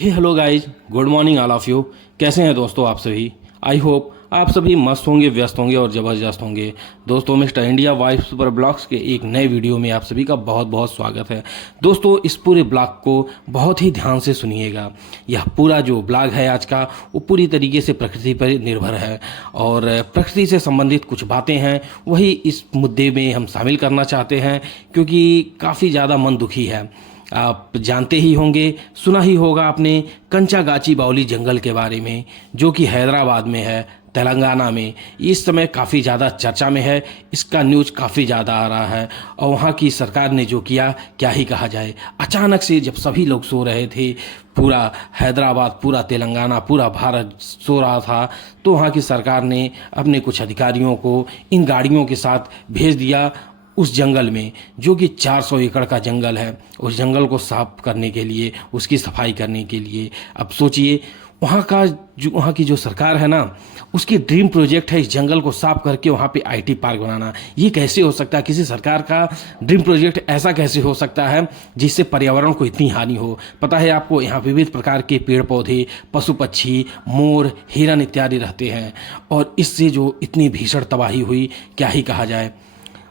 Hello guys, good morning all of you. कैसे हैं दोस्तों आप सभी? आई होप आप सभी मस्त होंगे, व्यस्त होंगे और ज़बरदस्त होंगे। दोस्तों, mister India wife super blogs के एक नए वीडियो में आप सभी का बहुत बहुत स्वागत है। दोस्तों, इस पूरे ब्लॉग को बहुत ही ध्यान से सुनिएगा। यह पूरा जो ब्लॉग है आज का, वो पूरी तरीके से प्रकृति पर निर्भर है और प्रकृति से संबंधित कुछ बातें हैं वही इस मुद्दे में हम शामिल करना चाहते हैं, क्योंकि काफ़ी ज़्यादा मन दुखी है। आप जानते ही होंगे, सुना ही होगा आपने कंचागाची बावली जंगल के बारे में, जो कि हैदराबाद में है, तेलंगाना में। इस समय काफ़ी ज़्यादा चर्चा में है, इसका न्यूज़ काफ़ी ज़्यादा आ रहा है और वहाँ की सरकार ने जो किया क्या ही कहा जाए। अचानक से जब सभी लोग सो रहे थे, पूरा हैदराबाद, पूरा तेलंगाना, पूरा भारत सो रहा था, तो वहाँ की सरकार ने अपने कुछ अधिकारियों को इन गाड़ियों के साथ भेज दिया उस जंगल में, जो कि 400 एकड़ का जंगल है। उस जंगल को साफ करने के लिए, उसकी सफाई करने के लिए। अब सोचिए, वहाँ की जो सरकार है ना, उसकी ड्रीम प्रोजेक्ट है इस जंगल को साफ करके वहाँ पे आईटी पार्क बनाना। ये कैसे हो सकता है? किसी सरकार का ड्रीम प्रोजेक्ट ऐसा कैसे हो सकता है जिससे पर्यावरण को इतनी हानि हो? पता है आपको, यहाँ विविध प्रकार के पेड़ पौधे, पशु पक्षी, मोर, हिरन इत्यादि रहते हैं और इससे जो इतनी भीषण तबाही हुई क्या ही कहा जाए।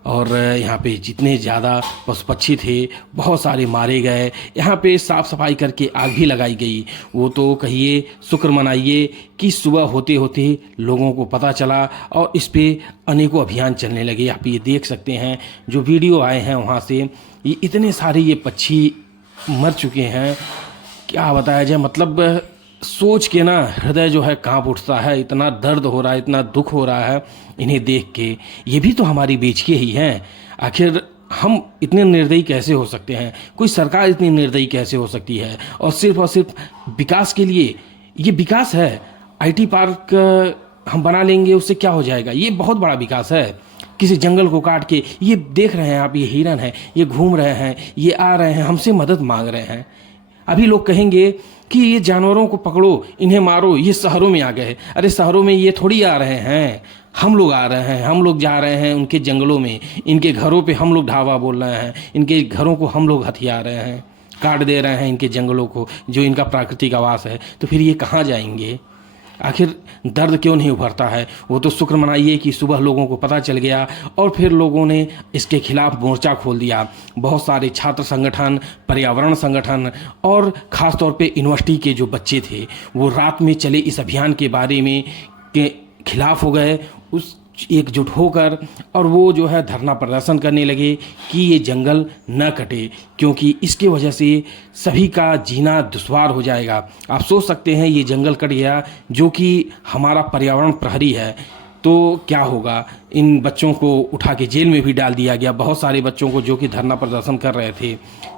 और यहाँ पे जितने ज़्यादा पशु पक्षी थे, बहुत सारे मारे गए। यहाँ पे साफ़ सफाई करके आग भी लगाई गई। वो तो कहिए, शुक्र मनाइए कि सुबह होते होते लोगों को पता चला और इस पे अनेकों अभियान चलने लगे। आप ये देख सकते हैं, जो वीडियो आए हैं वहाँ से, ये इतने सारे ये पक्षी मर चुके हैं, क्या बताया जाए। मतलब सोच के ना हृदय जो है कांप उठता है। इतना दर्द हो रहा है, इतना दुख हो रहा है इन्हें देख के। ये भी तो हमारी बीच के ही हैं। आखिर हम इतने निर्दयी कैसे हो सकते हैं? कोई सरकार इतनी निर्दयी कैसे हो सकती है? और सिर्फ विकास के लिए, ये विकास है। आईटी पार्क हम बना लेंगे, उससे क्या हो जाएगा? ये बहुत बड़ा विकास है। किसी जंगल को काट के, ये देख रहे हैं आप, ये हिरन है, ये घूम रहे हैं, ये आ रहे हैं, हमसे मदद मांग रहे हैं। अभी लोग कहेंगे कि ये जानवरों को पकड़ो, इन्हें मारो, ये शहरों में आ गए। अरे शहरों में ये थोड़ी आ रहे हैं, हम लोग आ रहे हैं। हम लोग जा रहे हैं उनके जंगलों में, इनके घरों पे हम लोग ढावा बोल रहे हैं, इनके घरों को हम लोग हथिया रहे हैं, काट दे रहे हैं इनके जंगलों को, जो इनका प्राकृतिक आवास है। तो फिर ये कहाँ जाएंगे? आखिर दर्द क्यों नहीं उभरता है? वो तो शुक्र मनाइए कि सुबह लोगों को पता चल गया और फिर लोगों ने इसके खिलाफ मोर्चा खोल दिया। बहुत सारे छात्र संगठन, पर्यावरण संगठन और ख़ास तौर पे यूनिवर्सिटी के जो बच्चे थे, वो रात में चले इस अभियान के बारे में के खिलाफ हो गए, उस एकजुट होकर, और वो जो है धरना प्रदर्शन करने लगे कि ये जंगल न कटे, क्योंकि इसके वजह से सभी का जीना दुश्वार हो जाएगा। आप सोच सकते हैं, ये जंगल कट गया जो कि हमारा पर्यावरण प्रहरी है, तो क्या होगा? इन बच्चों को उठा के जेल में भी डाल दिया गया। बहुत सारे बच्चों को जो कि धरना प्रदर्शन कर रहे थे,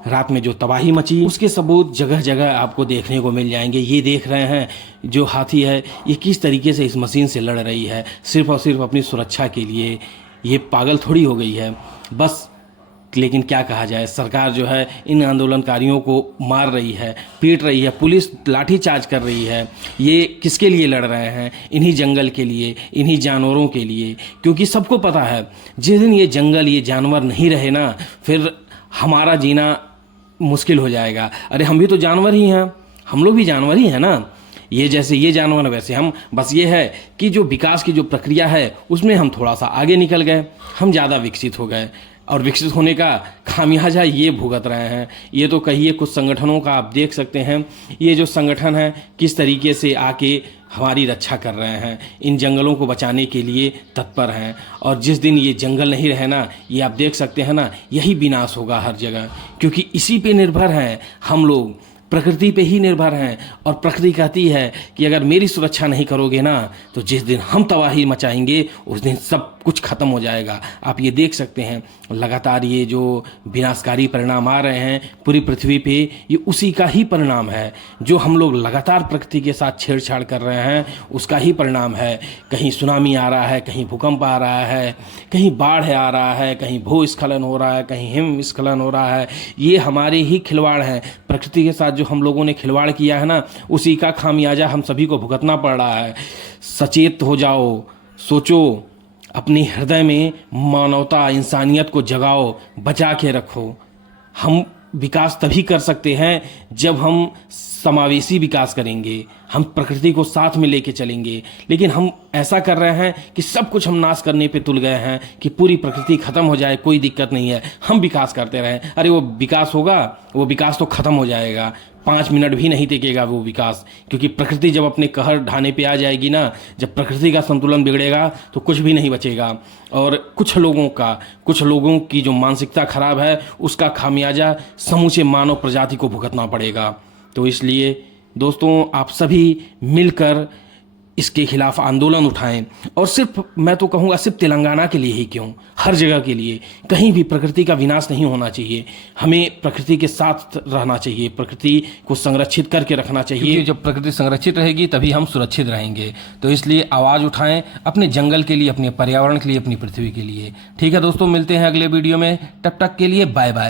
रात में जो तबाही मची, उसके सबूत जगह जगह आपको देखने को मिल जाएंगे। ये देख रहे हैं, जो हाथी है ये किस तरीके से इस मशीन से लड़ रही है, सिर्फ और सिर्फ अपनी सुरक्षा के लिए। ये पागल थोड़ी हो गई है बस। लेकिन क्या कहा जाए, सरकार जो है इन आंदोलनकारियों को मार रही है, पीट रही है, पुलिस लाठीचार्ज कर रही है। ये किसके लिए लड़ रहे हैं? इन्हीं जंगल के लिए, इन्हीं जानवरों के लिए। क्योंकि सबको पता है, जिस दिन ये जंगल, ये जानवर नहीं रहे ना, फिर हमारा जीना मुश्किल हो जाएगा। अरे हम भी तो जानवर ही हैं, हम लोग भी जानवर ही हैं ना। ये जैसे ये जानवर वैसे हम। बस ये है कि जो विकास की जो प्रक्रिया है, उसमें हम थोड़ा सा आगे निकल गए, हम ज़्यादा विकसित हो गए और विकसित होने का खामियाजा ये भुगत रहे हैं। ये तो कहिए, कुछ संगठनों का आप देख सकते हैं, ये जो संगठन है किस तरीके से आके हमारी रक्षा कर रहे हैं, इन जंगलों को बचाने के लिए तत्पर हैं। और जिस दिन ये जंगल नहीं रहे ना, ये आप देख सकते हैं ना, यही विनाश होगा हर जगह, क्योंकि इसी पे निर्भर हैं हम लोग, प्रकृति पे ही निर्भर हैं। और प्रकृति कहती है कि अगर मेरी सुरक्षा नहीं करोगे ना, तो जिस दिन हम तबाही मचाएंगे उस दिन सब कुछ खत्म हो जाएगा। आप ये देख सकते हैं, लगातार ये जो विनाशकारी परिणाम आ रहे हैं पूरी पृथ्वी पे, ये उसी का ही परिणाम है। जो हम लोग लगातार प्रकृति के साथ छेड़छाड़ कर रहे हैं, उसका ही परिणाम है। कहीं सुनामी आ रहा है, कहीं भूकंप आ रहा है, कहीं बाढ़ आ रहा है, कहीं भूस्खलन हो रहा है, कहीं हिमस्खलन हो रहा है। ये हमारे ही खिलवाड़ हैं। प्रकृति के साथ जो हम लोगों ने खिलवाड़ किया है ना, उसी का खामियाजा हम सभी को भुगतना पड़ रहा है। सचेत हो जाओ, सोचो, अपने हृदय में मानवता, इंसानियत को जगाओ, बचा के रखो। हम विकास तभी कर सकते हैं जब हम समावेशी विकास करेंगे, हम प्रकृति को साथ में लेके चलेंगे। लेकिन हम ऐसा कर रहे हैं कि सब कुछ हम नाश करने पे तुल गए हैं कि पूरी प्रकृति खत्म हो जाए, कोई दिक्कत नहीं है, हम विकास करते रहें। अरे वो विकास होगा, वो विकास तो खत्म हो जाएगा, 5 मिनट भी नहीं टिकेगा वो विकास। क्योंकि प्रकृति जब अपने कहर ढाने पे आ जाएगी ना, जब प्रकृति का संतुलन बिगड़ेगा तो कुछ भी नहीं बचेगा। और कुछ लोगों की जो मानसिकता खराब है, उसका खामियाजा समूचे मानव प्रजाति को भुगतना पड़ेगा। तो इसलिए दोस्तों, आप सभी मिलकर इसके खिलाफ आंदोलन उठाएं। और सिर्फ मैं तो कहूँगा, सिर्फ तेलंगाना के लिए ही क्यों, हर जगह के लिए। कहीं भी प्रकृति का विनाश नहीं होना चाहिए, हमें प्रकृति के साथ रहना चाहिए, प्रकृति को संरक्षित करके रखना चाहिए। क्योंकि जब प्रकृति संरक्षित रहेगी तभी हम सुरक्षित रहेंगे। तो इसलिए आवाज़ उठाएं अपने जंगल के लिए, अपने पर्यावरण के लिए, अपनी पृथ्वी के लिए। ठीक है दोस्तों, मिलते हैं अगले वीडियो में, तब तक के लिए बाय बाय।